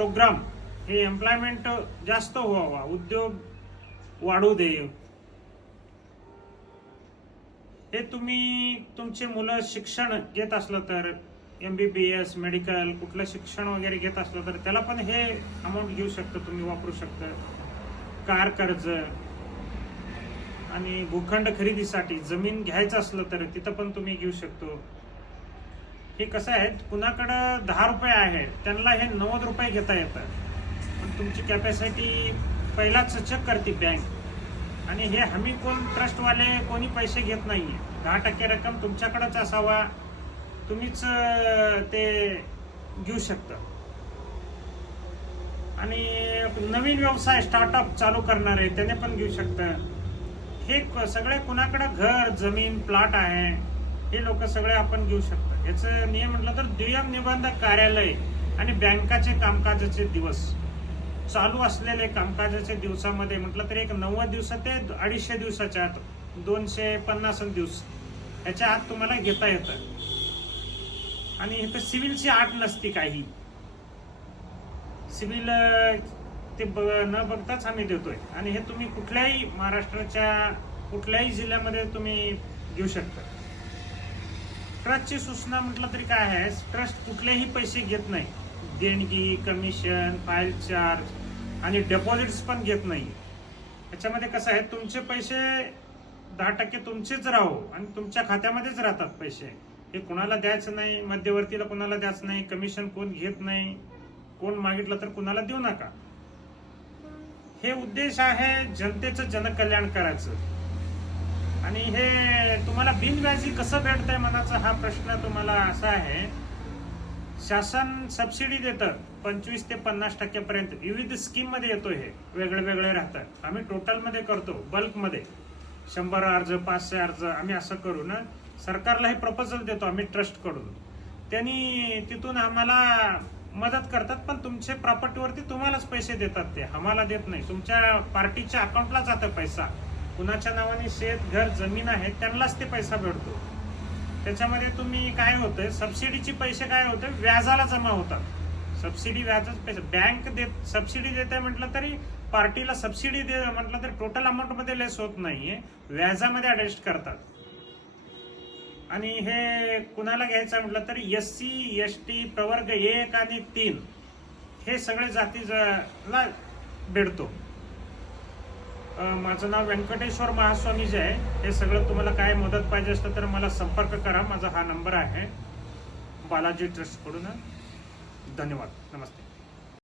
Programme हे employment जास्त व्हावा, उद्योग वाढू दे, हे तुम्ही तुमचे मुलं शिक्षण घेत असलं तर MBBS मेडिकल कुठलं शिक्षण वगैरे घेत असलं तर त्याला पण हे अमाऊंट घेऊ शकता, तुम्ही वापरू शकता. कार कर्ज आणि भूखंड खरेदीसाठी जमीन घ्यायचं असलं तर तिथं पण तुम्ही घेऊ शकतो. हे कसं आहे, कुणाकडं 10 रुपये आहे त्यांना हे 90 रुपये घेता येतं, पण तुमची कॅपॅसिटी पहिलाच चेक करते बँक. आणि हे हमी कोण ट्रस्टवाले कोणी पैसे घेत नाहीये. 10% रक्कम तुमच्याकडेच असावा, तुम्हीच ते घेऊ शकता. आणि नवीन व्यवसाय स्टार्टअप चालू करणार आहे त्याने पण घेऊ शकता. हे सगळे कुणाकडे घर जमीन प्लॉट आहे हे लोक सगळे आपण घेऊ शकतो. याचं नियम म्हटलं तर दुय्यम निबंधक कार्यालय आणि बँकाचे कामकाजाचे दिवस चालू असलेले कामकाजाच्या दिवसामध्ये म्हटलं तर एक 90 दिवस ते 250 दिवसाच्या आत 250 दिवस याच्या आत तुम्हाला घेता येतं. आणि इथं सिव्हिलची आट नसती, काही सिव्हिल ते न बघताच आम्ही देतोय. आणि हे तुम्ही कुठल्याही महाराष्ट्राच्या कुठल्याही जिल्ह्यामध्ये तुम्ही घेऊ शकता. ट्रस्टची सूचना म्हटलं तरी काय आहे, ट्रस्ट कुठलेही पैसे घेत नाही. देणगी, कमिशन, फाईल चार्ज आणि डेपॉझिट्स पण घेत नाही. याच्यामध्ये कसं आहे, तुमचे पैसे 10% तुमचेच राहो आणि तुमच्या खात्यामध्येच राहतात पैसे. हे कुणाला द्यायचं नाही, मध्यवर्तीला कुणाला द्यायचं नाही, कमिशन कोण घेत नाही, कोण मागितलं तर कुणाला देऊ नका. हे उद्देश आहे जनतेचं जनकल्याण करायचं. आणि हे तुम्हाला बिनव्याजी कसं भेटतंय मनाचा हा प्रश्न तुम्हाला असा आहे. शासन सबसिडी देतं 25 ते 50% पर्यंत विविध स्कीम मध्ये येतो. हे वेगळे वेगळे राहतात. आम्ही टोटल मध्ये करतो, बल्क मध्ये 100 अर्ज 500 अर्ज आम्ही असं करू ना. सरकारला हे प्रपोजल देतो आम्ही ट्रस्ट कडून, त्यांनी तिथून आम्हाला मदत करतात. पण तुमच्या प्रॉपर्टीवरती तुम्हालाच पैसे देतात, ते आम्हाला देत नाही. तुमच्या पार्टीच्या अकाउंटला जातं पैसा. कुणाच्या नावाने शेत घर जमीन आहे त्यांनाच ते पैसा भेटतो. त्याच्यामध्ये तुम्ही काय होतंय, सबसिडीचे पैसे काय होते व्याजाला जमा होतात. सबसिडी व्याजच पैसे बँक देत सबसिडी देते म्हटलं तरी पार्टीला सबसिडी दे म्हटलं तरी टोटल अमाऊंट मध्ये लेस होत नाहीये, व्याजामध्ये ऍडजस्ट करतात. आणि हे कुणाला घ्यायचं म्हटलं तर SC ST प्रवर्ग 1 आणि 3 हे सगळे जातीला भेटतो. माझं नाव व्यंकटेश्वर महास्वामी जे आहे. हे सगळं तुम्हाला काय मदत पाहिजे असतं तर मला संपर्क करा. माझा हा नंबर आहे बालाजी ट्रस्ट कडून. धन्यवाद. नमस्ते.